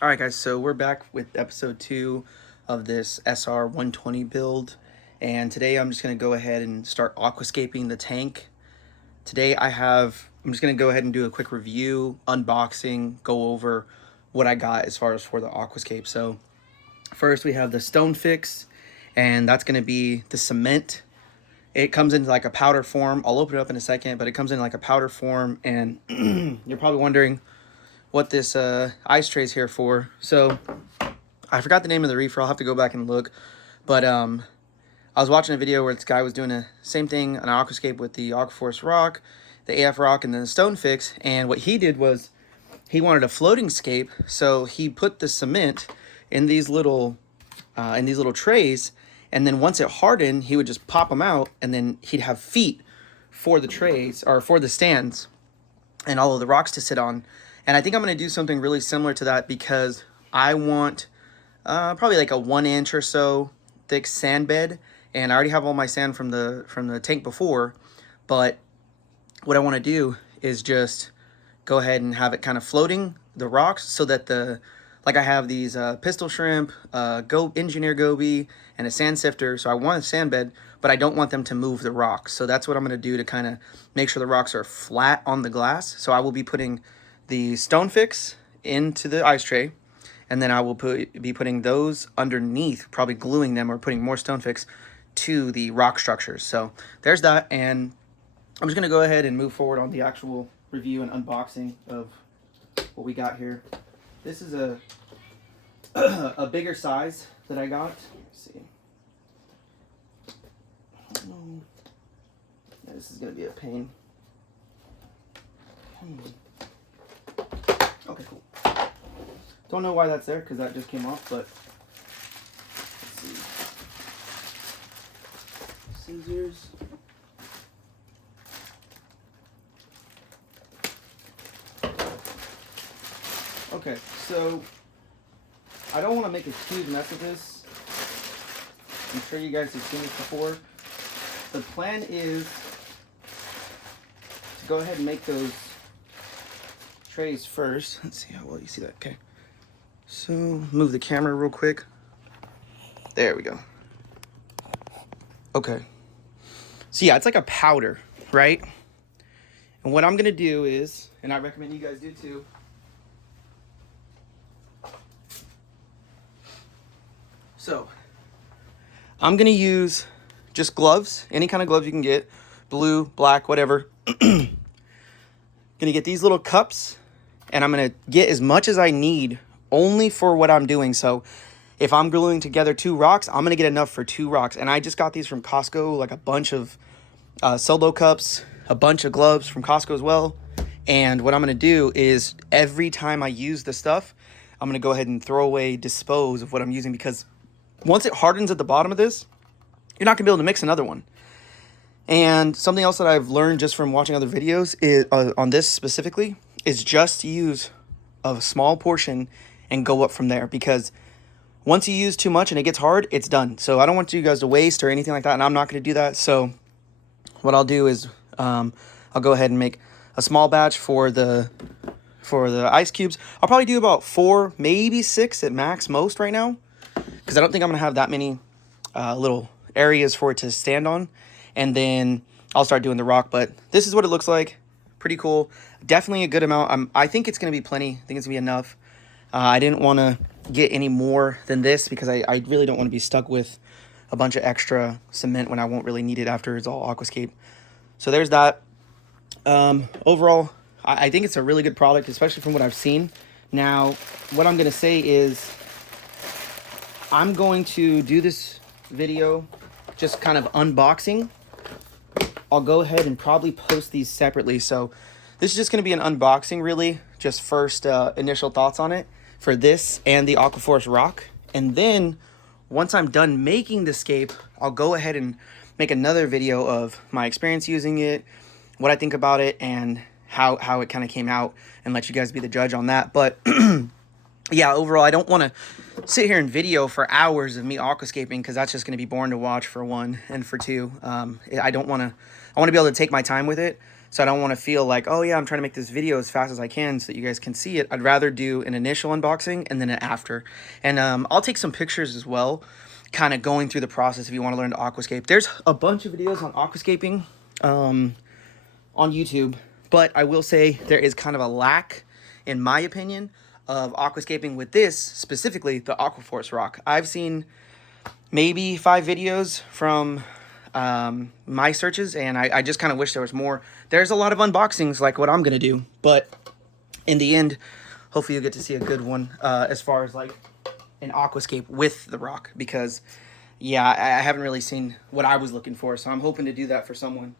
All right, guys, so we're back with episode 2 of this SR120 build, and today I'm just going to go ahead and start aquascaping the tank. Today I'm just going to go ahead and do a quick review, unboxing, go over what I got as far as for the aquascape. So first we have the stone fix, and that's going to be the cement. It comes in like a powder form. I'll open it up in a second, but it comes in like a powder form, and you're probably wondering what this ice tray is here for. So I forgot the name of the reefer. I'll have to go back and look. But I was watching a video where this guy was doing the same thing on an aquascape with the Aquaforest Rock, the AF Rock, and then the Stone Fix. And what he did was he wanted a floating scape, so he put the cement in these little trays, and then once it hardened, he would just pop them out, and then he'd have feet for the trays or for the stands and all of the rocks to sit on. And I think I'm going to do something really similar to that because I want probably like a 1 inch or so thick sand bed, and I already have all my sand from the tank before. But what I want to do is just go ahead and have it kind of floating the rocks so that like I have these pistol shrimp, engineer goby, and a sand sifter. So I want a sand bed, but I don't want them to move the rocks. So that's what I'm going to do to kind of make sure the rocks are flat on the glass. So I will be putting the stone fix into the ice tray, and then I will be putting those underneath, probably gluing them or putting more stone fix to the rock structures. So there's that, and I'm just going to go ahead and move forward on the actual review and unboxing of what we got here. This is a a bigger size that I got. Let's see. Yeah, this is going to be a pain. Okay, cool. Don't know why that's there because that just came off, but let's see. Scissors. Okay, so I don't want to make a huge mess of this. I'm sure you guys have seen this before. The plan is to go ahead and make those trays first. Let's see how well you see that. Okay. So move the camera real quick. There we go. Okay. So yeah, it's like a powder, right? And what I'm going to do is, and I recommend you guys do too, so I'm going to use just gloves, any kind of gloves you can get, blue, black, whatever. Going to get these little cups, and I'm going to get as much as I need only for what I'm doing. So if I'm gluing together 2 rocks, I'm going to get enough for 2 rocks. And I just got these from Costco, like a bunch of solo cups, a bunch of gloves from Costco as well. And what I'm going to do is every time I use the stuff, I'm going to go ahead and throw away, dispose of what I'm using, because once it hardens at the bottom of this, you're not going to be able to mix another one. And something else that I've learned just from watching other videos is, on this specifically, is just use a small portion and go up from there, because once you use too much and it gets hard, it's done. So I don't want you guys to waste or anything like that, and I'm not going to do that. So what I'll do is I'll go ahead and make a small batch for the ice cubes. I'll probably do about 4, maybe 6 at max most right now, because I don't think I'm going to have that many little areas for it to stand on. And then I'll start doing the rock. But this is what it looks like. Pretty cool. Definitely a good amount. I think it's going to be plenty. I think it's going to be enough. I didn't want to get any more than this because I really don't want to be stuck with a bunch of extra cement when I won't really need it after it's all aquascape. So there's that. Overall, I think it's a really good product, especially from what I've seen. Now, what I'm going to say is I'm going to do this video just kind of unboxing. I'll go ahead and probably post these separately. So this is just going to be an unboxing, really. Just first initial thoughts on it for this and the Aquaforest Rock. And then once I'm done making the scape, I'll go ahead and make another video of my experience using it, what I think about it, and how it kind of came out, and let you guys be the judge on that. But yeah, overall, I don't want to sit here and video for hours of me aquascaping, because that's just going to be boring to watch, for one, and for two, I want to be able to take my time with it. So I don't want to feel like, oh yeah, I'm trying to make this video as fast as I can so that you guys can see it. I'd rather do an initial unboxing and then an after. And I'll take some pictures as well, kind of going through the process if you want to learn to aquascape. There's a bunch of videos on aquascaping on YouTube, but I will say there is kind of a lack, in my opinion, of aquascaping with this, specifically the Aquaforest rock. I've seen maybe 5 videos from my searches, and I just kind of wish there was more. There's a lot of unboxings like what I'm gonna do, but in the end, hopefully you'll get to see a good one as far as like an aquascape with the rock, because yeah, I haven't really seen what I was looking for, so I'm hoping to do that for someone.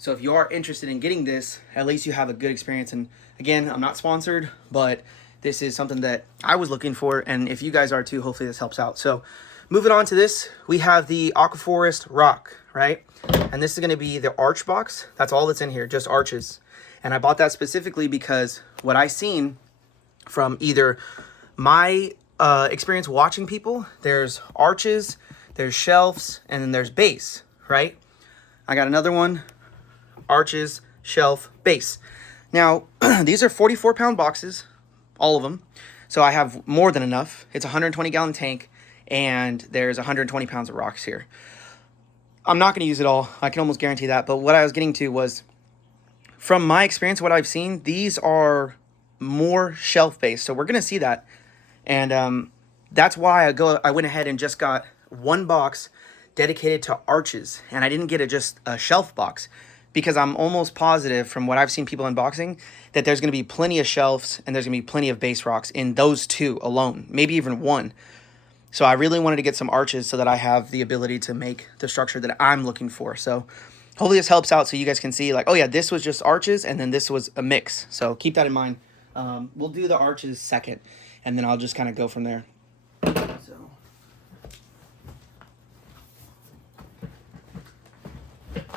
So if you are interested in getting this, at least you have a good experience. And again, I'm not sponsored, but this is something that I was looking for, and if you guys are too, hopefully this helps out. So moving on to this, we have the Aquaforest rock, right? And this is going to be the arch box. That's all that's in here, just arches. And I bought that specifically because what I seen from either my experience watching people, there's arches, there's shelves, and then there's base, right? I got another one, arches, shelf, base. Now, these are 44-pound boxes, all of them. So I have more than enough. It's a 120-gallon tank, and there's 120 pounds of rocks here. I'm not going to use it all. I can almost guarantee that. But what I was getting to was, from my experience, what I've seen, these are more shelf-based. So we're going to see that. And that's why I went ahead and just got one box dedicated to arches. And I didn't get just a shelf box, because I'm almost positive from what I've seen people unboxing that there's going to be plenty of shelves and there's going to be plenty of base rocks in those 2 alone, maybe even 1. So I really wanted to get some arches so that I have the ability to make the structure that I'm looking for. So hopefully this helps out so you guys can see like, oh yeah, this was just arches and then this was a mix. So keep that in mind. We'll do the arches second, and then I'll just kind of go from there. So.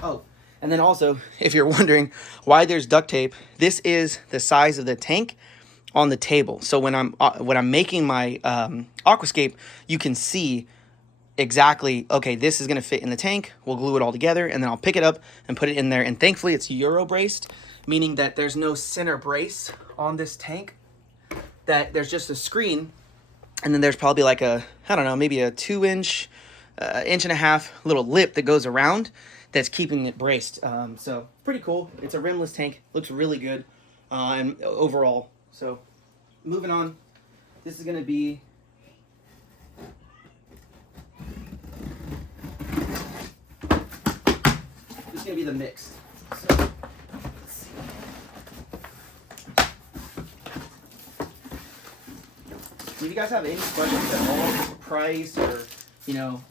Oh. And then also, if you're wondering why there's duct tape, this is the size of the tank on the table. So when I'm making my aquascape, you can see exactly, okay, this is going to fit in the tank. We'll glue it all together, and then I'll pick it up and put it in there. And thankfully, it's Euro braced, meaning that there's no center brace on this tank. That there's just a screen, and then there's probably like a, I don't know, maybe a 2-inch, inch and a half little lip that goes around that's keeping it braced. So pretty cool. It's a rimless tank. Looks really good and overall. So moving on, this is going to be the mixed. So let's see. If you guys have any questions at all, price, or you know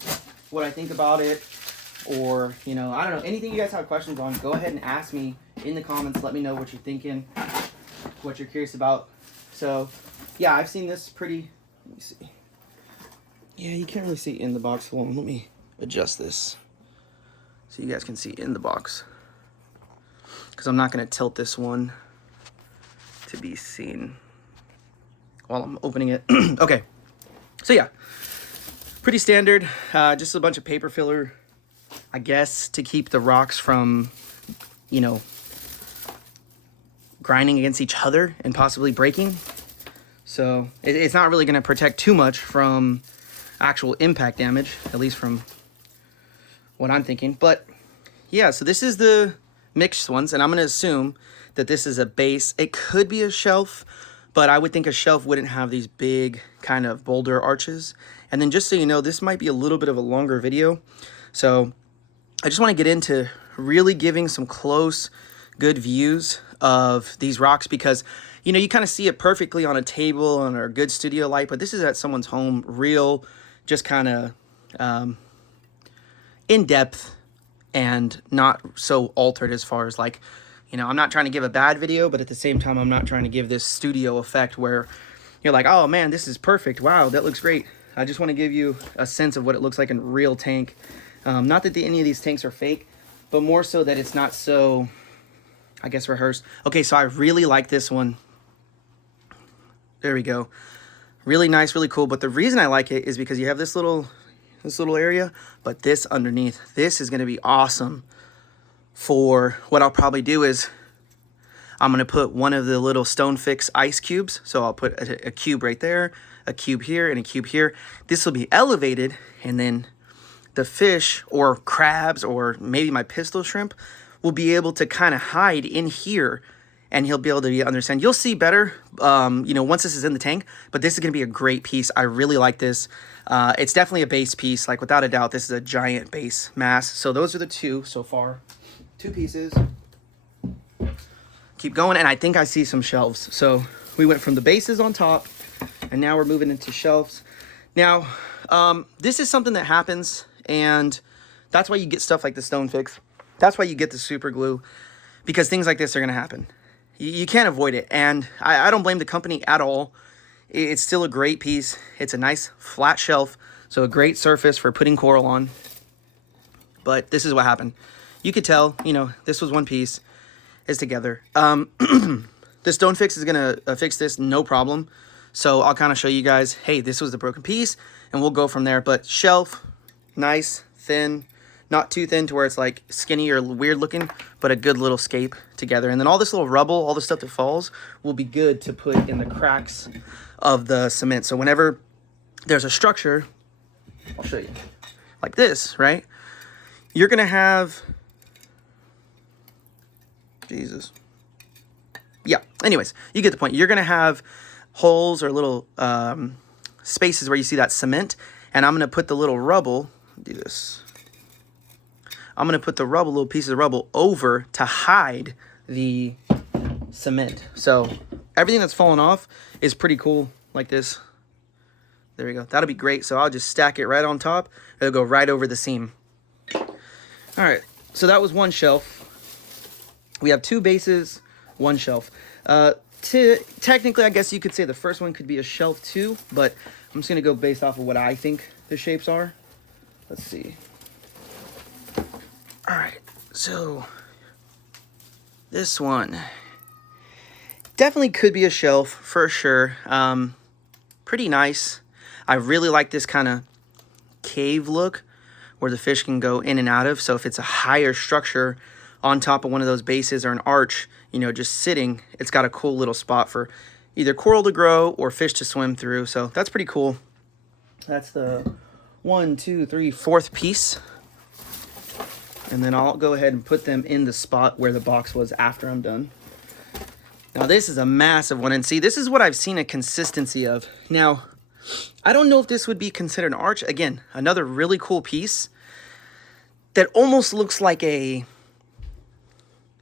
what I think about it, or you know, I don't know, anything you guys have questions on, go ahead and ask me in the comments. Let me know what you're thinking, what you're curious about. So yeah, I've seen this pretty, let me see. Yeah, you can't really see in the box. Hold on, let me adjust this so you guys can see in the box, because I'm not going to tilt this one to be seen while I'm opening it. Okay, so yeah, pretty standard, just a bunch of paper filler, I guess, to keep the rocks from, you know, grinding against each other and possibly breaking. So it's not really going to protect too much from actual impact damage, at least from what I'm thinking. But yeah, so this is the mixed ones, and I'm going to assume that this is a base. It could be a shelf, but I would think a shelf wouldn't have these big kind of boulder arches. And then just so you know, this might be a little bit of a longer video. So I just want to get into really giving some close, good views of these rocks, because, you know, you kind of see it perfectly on a table on a good studio light, but this is at someone's home, real, just kind of in depth and not so altered as far as like, you know, I'm not trying to give a bad video, but at the same time, I'm not trying to give this studio effect where you're like, oh man, this is perfect. Wow, that looks great. I just want to give you a sense of what it looks like in a real tank. Not that any of these tanks are fake, but more so that it's not so, I guess, rehearsed. Okay, so I really like this one. There we go. Really nice, really cool. But the reason I like it is because you have this little area, but this underneath, this is going to be awesome for what I'll probably do is I'm going to put one of the little Stone Fix ice cubes. So I'll put a cube right there, a cube here, and a cube here. This will be elevated, and then the fish or crabs or maybe my pistol shrimp will be able to kind of hide in here, and he'll be able to understand. You'll see better, you know, once this is in the tank, but this is going to be a great piece. I really like this. It's definitely a base piece. Like, without a doubt, this is a giant base mass. So those are the two so far. 2 pieces. Keep going, and I think I see some shelves. So we went from the bases on top, and now we're moving into shelves. Now, this is something that happens, and that's why you get stuff like the Stone Fix. That's why you get the super glue, because things like this are going to happen. You can't avoid it, and I don't blame the company at all. It's still a great piece. It's a nice flat shelf, so a great surface for putting coral on. But this is what happened. You could tell, you know, this was one piece. It's together. The Stone Fix is going to fix this, no problem. So I'll kind of show you guys, hey, this was the broken piece, and we'll go from there. But shelf, nice, thin, not too thin to where it's like skinny or weird looking, but a good little scape together. And then all this little rubble, all the stuff that falls, will be good to put in the cracks of the cement. So whenever there's a structure, I'll show you, like this, right? You're going to have, Jesus. Yeah, anyways, you get the point. You're going to have holes or little spaces where you see that cement, and I'm going to put the little rubble, do this. I'm going to put the rubble, little pieces of rubble over to hide the cement. So everything that's fallen off is pretty cool, like this. There we go. That'll be great. So I'll just stack it right on top. It'll go right over the seam. All right, so that was one shelf. We have 2 bases, 1 shelf. Technically, I guess you could say the first one could be a shelf too, but I'm just going to go based off of what I think the shapes are. Let's see. All right, so this one definitely could be a shelf for sure. Pretty nice. I really like this kind of cave look where the fish can go in and out of. So if it's a higher structure on top of one of those bases or an arch, you know, just sitting, it's got a cool little spot for either coral to grow or fish to swim through. So that's pretty cool. That's the 1, 2, 3, 4th piece. And then I'll go ahead and put them in the spot where the box was after I'm done. Now this is a massive one, and see, this is what I've seen a consistency of. Now, I don't know if this would be considered an arch. Again, another really cool piece that almost looks like a,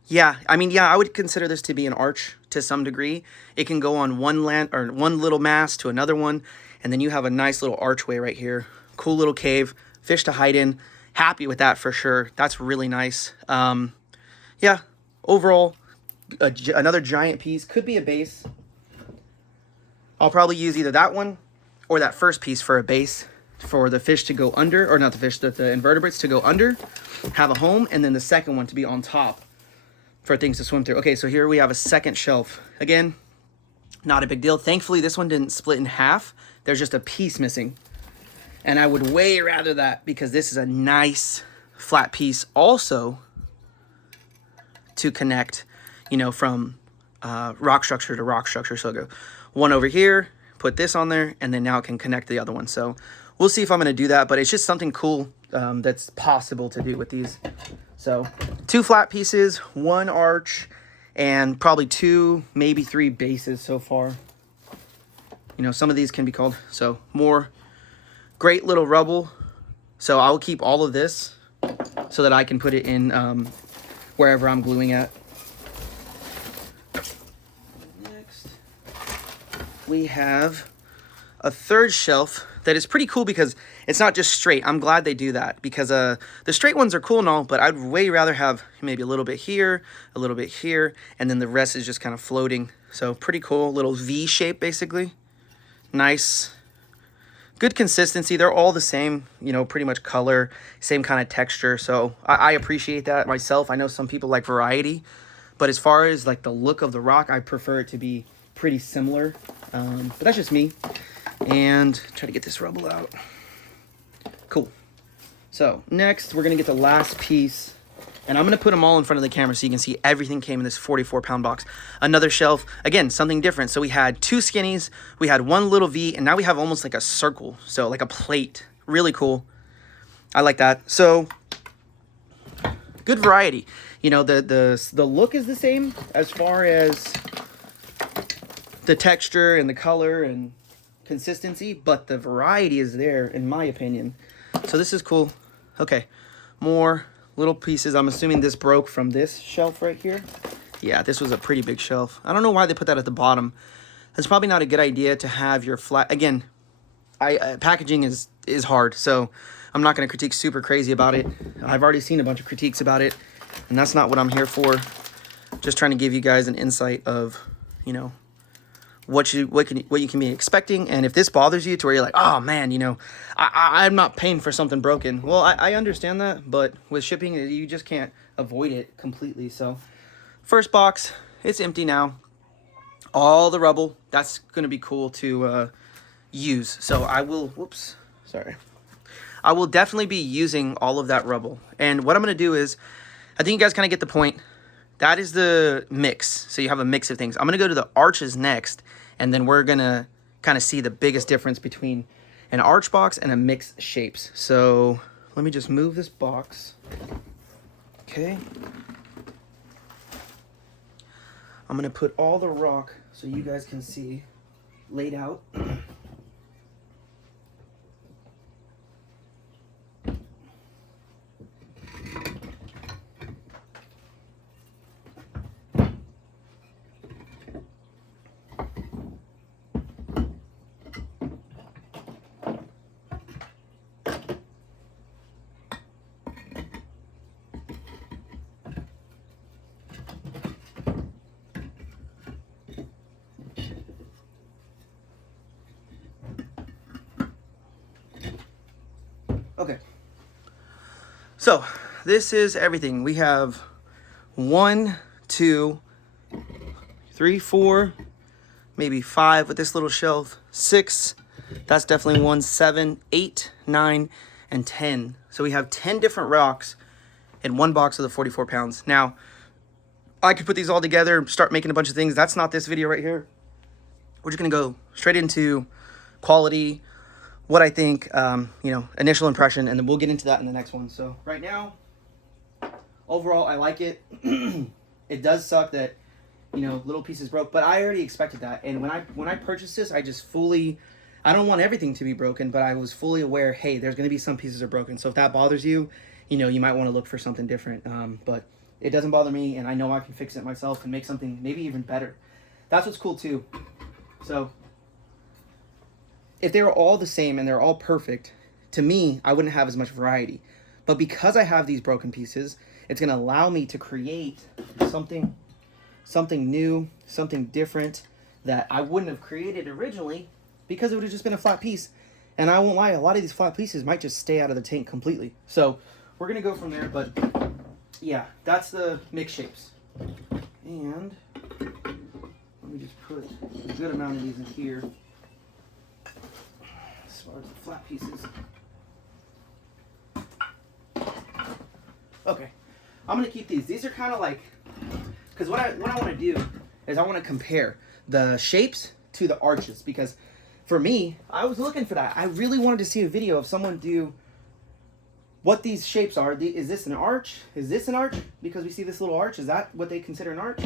yeah, I would consider this to be an arch to some degree. It can go on one little mast to another one, and then you have a nice little archway right here. Cool little cave, fish to hide in. Happy with that for sure. That's really nice. Yeah, overall, another giant piece. Could be a base. I'll probably use either that one or that first piece for a base for the fish to go under, or not the fish, the invertebrates to go under, have a home, and then the second one to be on top for things to swim through. Okay, so here we have a second shelf. Again, not a big deal. Thankfully, this one didn't split in half. There's just a piece missing. And I would way rather that, because this is a nice flat piece also to connect, you know, from rock structure to rock structure. So I'll go one over here, put this on there, and then now it can connect the other one. So we'll see if I'm going to do that, but it's just something cool that's possible to do with these. So 2 flat pieces, 1 arch, and probably 2, maybe 3 bases so far. You know, some of these can be called, so more. Great little rubble. So I'll keep all of this so that I can put it in wherever I'm gluing at. Next, we have a 3rd shelf that is pretty cool because it's not just straight. I'm glad they do that, because the straight ones are cool and all, but I'd way rather have maybe a little bit here, a little bit here, and then the rest is just kind of floating. So pretty cool, little V shape basically. Nice. Good consistency. They're all the same, you know, pretty much color, same kind of texture. So I appreciate that myself. I know some people like variety, but as far as like the look of the rock, I prefer it to be pretty similar. But that's just me. And try to get this rubble out. Cool. So next, we're going to get the last piece And I'm going to put them all in front of the camera so you can see everything came in this 44-pound box. Another shelf, again, something different. So we had 2 skinnies, we had 1 little V, and now we have almost like a circle. So like a plate. Really cool. I like that. So good variety. You know, the look is the same as far as the texture and the color and consistency, but the variety is there in my opinion. So this is cool. Okay, more little pieces. I'm assuming this broke from this shelf right here. Yeah, this was a pretty big shelf. I don't know why they put that at the bottom. It's probably not a good idea to have your flat, again, packaging is hard, so I'm not going to critique super crazy about it. I've already seen a bunch of critiques about it, and that's not what I'm here for. Just trying to give you guys an insight of, you know, what you can be expecting. And if this bothers you to where you're like, oh man, you know, I'm not paying for something broken. Well, I understand that, but with shipping, you just can't avoid it completely. So first box, it's empty now. All the rubble, that's going to be cool to use. So I will, whoops, sorry. I will definitely be using all of that rubble. And what I'm going to do is, I think you guys kind of get the point. That is the mix. So you have a mix of things. I'm going to go to the arches next, and then we're going to kind of see the biggest difference between an arch box and a mixed shapes. So let me just move this box. Okay. I'm going to put all the rock so you guys can see laid out. Okay, so this is everything. We have 1, 2, 3, 4, maybe 5 with this little shelf, 6, that's definitely 1, 7, 8, 9, and 10. So we have 10 different rocks in one box of the 44 pounds. Now, I could put these all together and start making a bunch of things. That's not this video right here. We're just gonna go straight into quality, what I think, you know, initial impression, and then we'll get into that in the next one. So right now, overall, I like it. It does suck that, you know, little pieces broke, but I already expected that. And when I purchased this, I just fully, I don't want everything to be broken, but I was fully aware, hey, there's going to be some pieces are broken. So if that bothers you, you know, you might want to look for something different. But it doesn't bother me, and I know I can fix it myself and make something maybe even better. That's what's cool too. So if they were all the same and they're all perfect, to me, I wouldn't have as much variety. But because I have these broken pieces, it's going to allow me to create something new, something different that I wouldn't have created originally because it would have just been a flat piece. And I won't lie, a lot of these flat pieces might just stay out of the tank completely. So we're going to go from there, but yeah, that's the mix shapes. And let me just put a good amount of these in here. As far as the flat pieces. Okay, I'm gonna keep these. These are kind of like, because what I want to do is I want to compare the shapes to the arches, because for me, I was looking for that. I really wanted to see a video of someone do what these shapes are. Is this an arch? Is this an arch? Because we see this little arch. Is that what they consider an arch?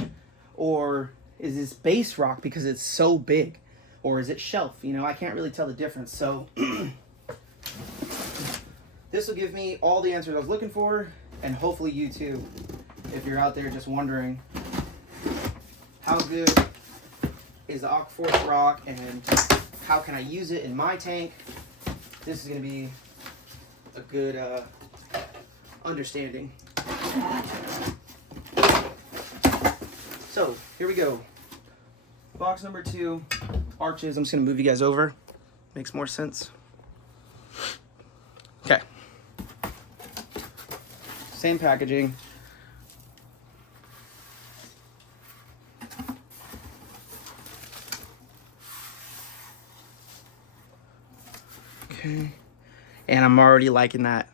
Or is this base rock because it's so big? Or is it shelf? You know, I can't really tell the difference. So this will give me all the answers I was looking for, and hopefully you too, if you're out there just wondering how good is the Aquaforest rock and how can I use it in my tank. This is going to be a good understanding. So here we go. Box number 2, arches. I'm just going to move you guys over. Makes more sense. Okay. Same packaging. Okay. And I'm already liking that.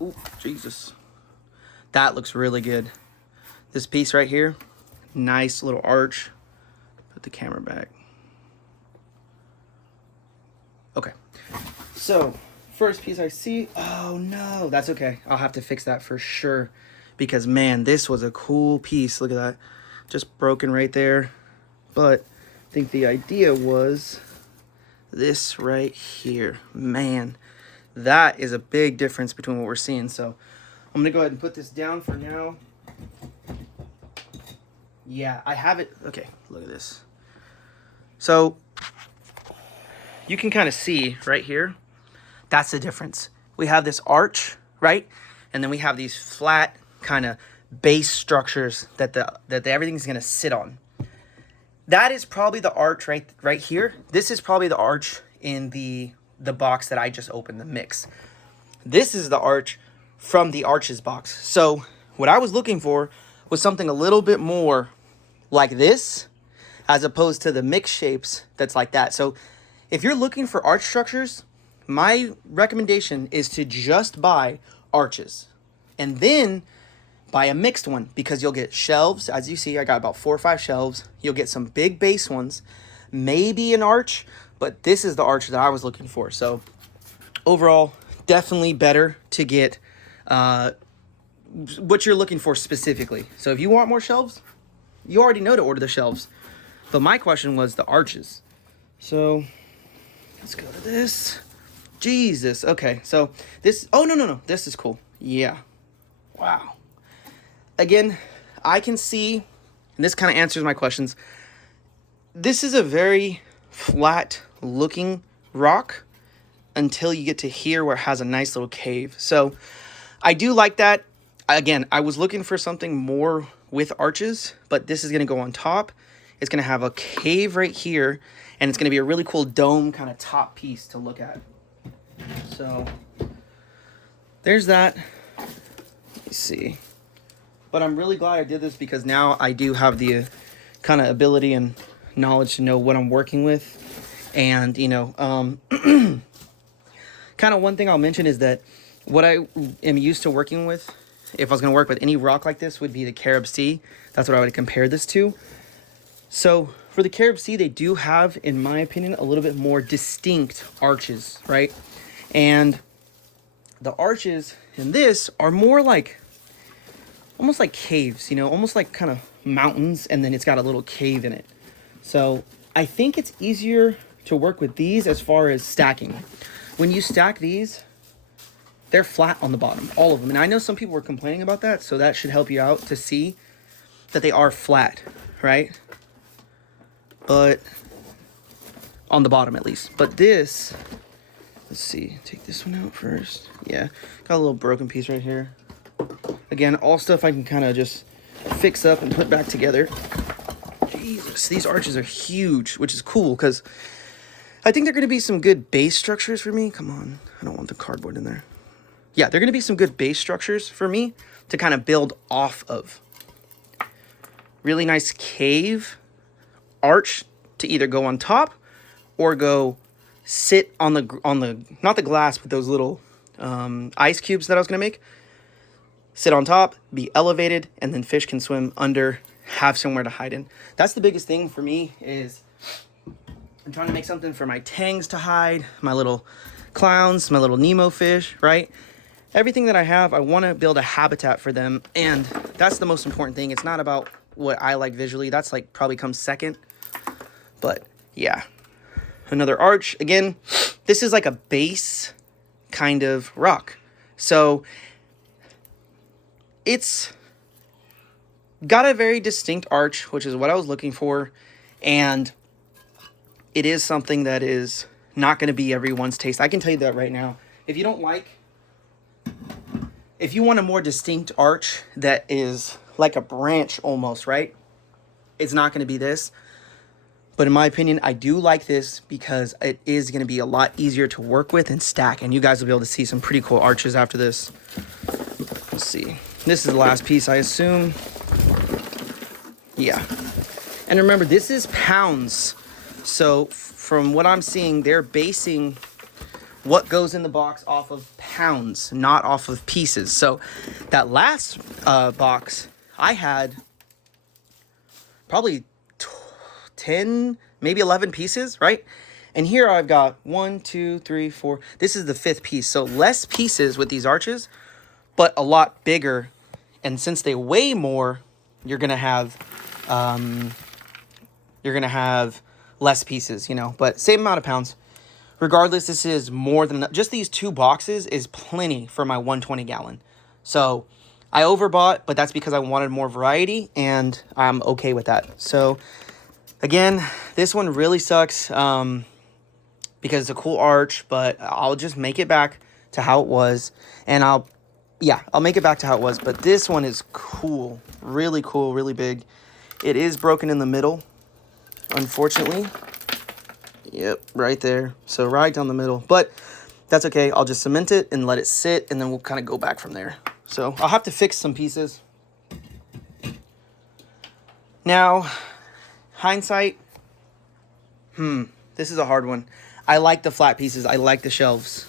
Ooh, Jesus. That looks really good. This piece right here, nice little arch. Put the camera back. Okay, so first piece I see, oh no, that's okay. I'll have to fix that for sure because man, this was a cool piece. Look at that, just broken right there. But I think the idea was this right here. Man, that is a big difference between what we're seeing. So I'm gonna go ahead and put this down for now. Yeah, I have it. Okay, look at this. So you can kind of see right here, that's the difference. We have this arch, right? And then we have these flat kind of base structures that everything's gonna sit on. That is probably the arch right here. This is probably the arch in the box that I just opened, the mix. This is the arch from the arches box. So what I was looking for was something a little bit more like this, as opposed to the mix shapes that's like that. So if you're looking for arch structures, my recommendation is to just buy arches and then buy a mixed one, because you'll get shelves. As you see, I got about 4 or 5 shelves. You'll get some big base ones, maybe an arch, but this is the arch that I was looking for. So overall, definitely better to get what you're looking for specifically. So if you want more shelves, you already know to order the shelves. But my question was the arches. So let's go to this. Jesus. Okay. So this, oh, no. This is cool. Yeah. Wow. Again, I can see, and this kind of answers my questions. This is a very flat looking rock until you get to here where it has a nice little cave. So I do like that. Again, I was looking for something more with arches, but this is going to go on top. It's going to have a cave right here, and it's going to be a really cool dome kind of top piece to look at. So there's that. Let me see. But I'm really glad I did this because now I do have the kind of ability and knowledge to know what I'm working with. And, you know, kind of one thing I'll mention is that what I am used to working with, if I was going to work with any rock like this, would be the Carib Sea. That's what I would compare this to. So for the Carib Sea, they do have, in my opinion, a little bit more distinct arches, right? And the arches in this are more like, almost like caves, you know, almost like kind of mountains, and then it's got a little cave in it. So I think it's easier to work with these as far as stacking. When you stack these, they're flat on the bottom, all of them. And I know some people were complaining about that, so that should help you out to see that they are flat, right? But on the bottom at least. But this, let's see, take this one out first. Yeah, got a little broken piece right here. Again, all stuff I can kind of just fix up and put back together. Jesus, these arches are huge, which is cool because I think they're going to be some good base structures for me. Come on, I don't want the cardboard in there. Yeah, they're going to be some good base structures for me to kind of build off of. Really nice cave arch to either go on top or go sit on the not the glass, but those little ice cubes that I was going to make. Sit on top, be elevated, and then fish can swim under, have somewhere to hide in. That's the biggest thing for me is I'm trying to make something for my tangs to hide, my little clowns, my little Nemo fish, right? Everything that I have, I want to build a habitat for them, and that's the most important thing. It's not about what I like visually. That's like probably comes second. But yeah, another arch. Again, this is like a base kind of rock. So it's got a very distinct arch, which is what I was looking for. And it is something that is not going to be everyone's taste. I can tell you that right now. If you want a more distinct arch that is like a branch almost, right? It's not going to be this. But in my opinion, I do like this because it is going to be a lot easier to work with and stack. And you guys will be able to see some pretty cool arches after this. Let's see. This is the last piece, I assume. Yeah. And remember, this is pounds. So from what I'm seeing, they're basing what goes in the box off of pounds, not off of pieces. So that last box, I had probably 10, maybe 11 pieces, right? And here I've got 1, 2, 3, 4. This is the 5th piece. So less pieces with these arches, but a lot bigger. And since they weigh more, you're gonna have less pieces, you know, but same amount of pounds. Regardless, this is more than enough. Just these 2 boxes is plenty for my 120 gallon. So I overbought, but that's because I wanted more variety, and I'm okay with that. So again, this one really sucks because it's a cool arch, but I'll just make it back to how it was, and I'll make it back to how it was. But this one is cool, really big. It is broken in the middle, unfortunately. Yep, right there. So right down the middle, but that's okay. I'll just cement it and let it sit, and then we'll kind of go back from there. So I'll have to fix some pieces. Now, hindsight, this is a hard one. I like the flat pieces. I like the shelves.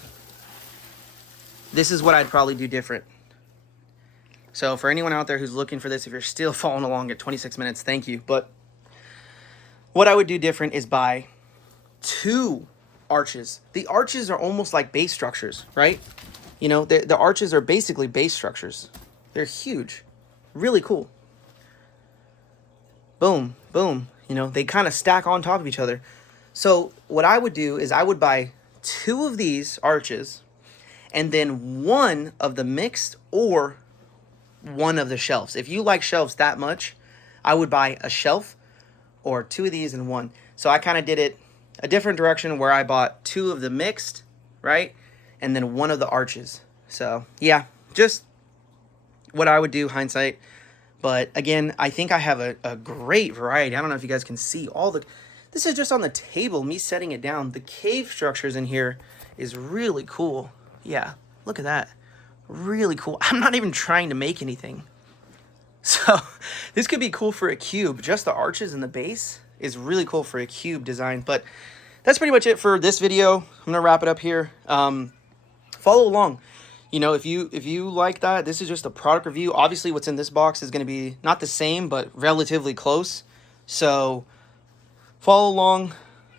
This is what I'd probably do different. So for anyone out there who's looking for this, if you're still following along at 26 minutes, thank you. But what I would do different is buy 2 arches. The arches are almost like base structures, right? You know, the arches are basically base structures. They're huge. Really cool. Boom, boom. You know, they kind of stack on top of each other. So what I would do is I would buy 2 of these arches and then 1 of the mixed or 1 of the shelves. If you like shelves that much, I would buy a shelf or 2 of these and 1. So I kind of did it a different direction where I bought 2 of the mixed, right? And then 1 of the arches. So yeah, just what I would do, hindsight. But again, I think I have a great variety. I don't know if you guys can see all the... This is just on the table, me setting it down. The cave structures in here is really cool. Yeah, look at that. Really cool. I'm not even trying to make anything. So this could be cool for a cube. Just the arches and the base is really cool for a cube design. But that's pretty much it for this video. I'm gonna wrap it up here. Follow along. You know, if you like that, this is just a product review. Obviously what's in this box is going to be not the same, but relatively close. So follow along,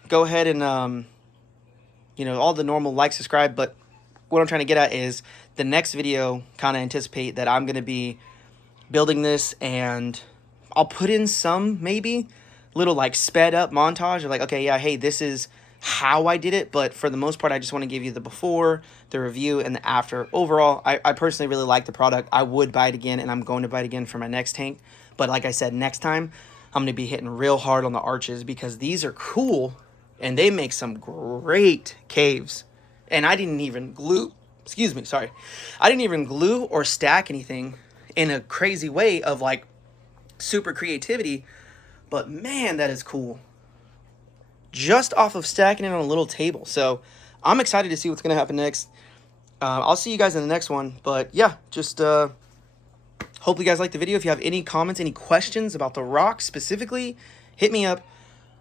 go ahead and you know, all the normal like, subscribe. But what I'm trying to get at is the next video, kind of anticipate that I'm going to be building this, and I'll put in some maybe little like sped up montage of like, okay, yeah, hey, this is how I did it. But for the most part, I just want to give you the before, the review, and the after. Overall, I personally really like the product. I would buy it again, and I'm going to buy it again for my next tank. But like I said, next time I'm going to be hitting real hard on the arches, because these are cool and they make some great caves. And I didn't even glue, I didn't even glue or stack anything in a crazy way of like super creativity. But man, that is cool. Just off of stacking it on a little table. So I'm excited to see what's going to happen next. I'll see you guys in the next one. But yeah, just hope you guys liked the video. If you have any comments, any questions about the rock specifically, hit me up.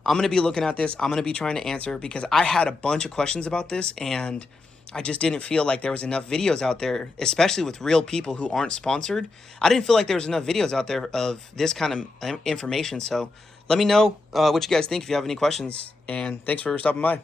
I'm going to be looking at this. I'm going to be trying to answer, because I had a bunch of questions about this, and I just didn't feel like there was enough videos out there, especially with real people who aren't sponsored. I didn't feel like there was enough videos out there of this kind of information. So let me know what you guys think if you have any questions, and thanks for stopping by.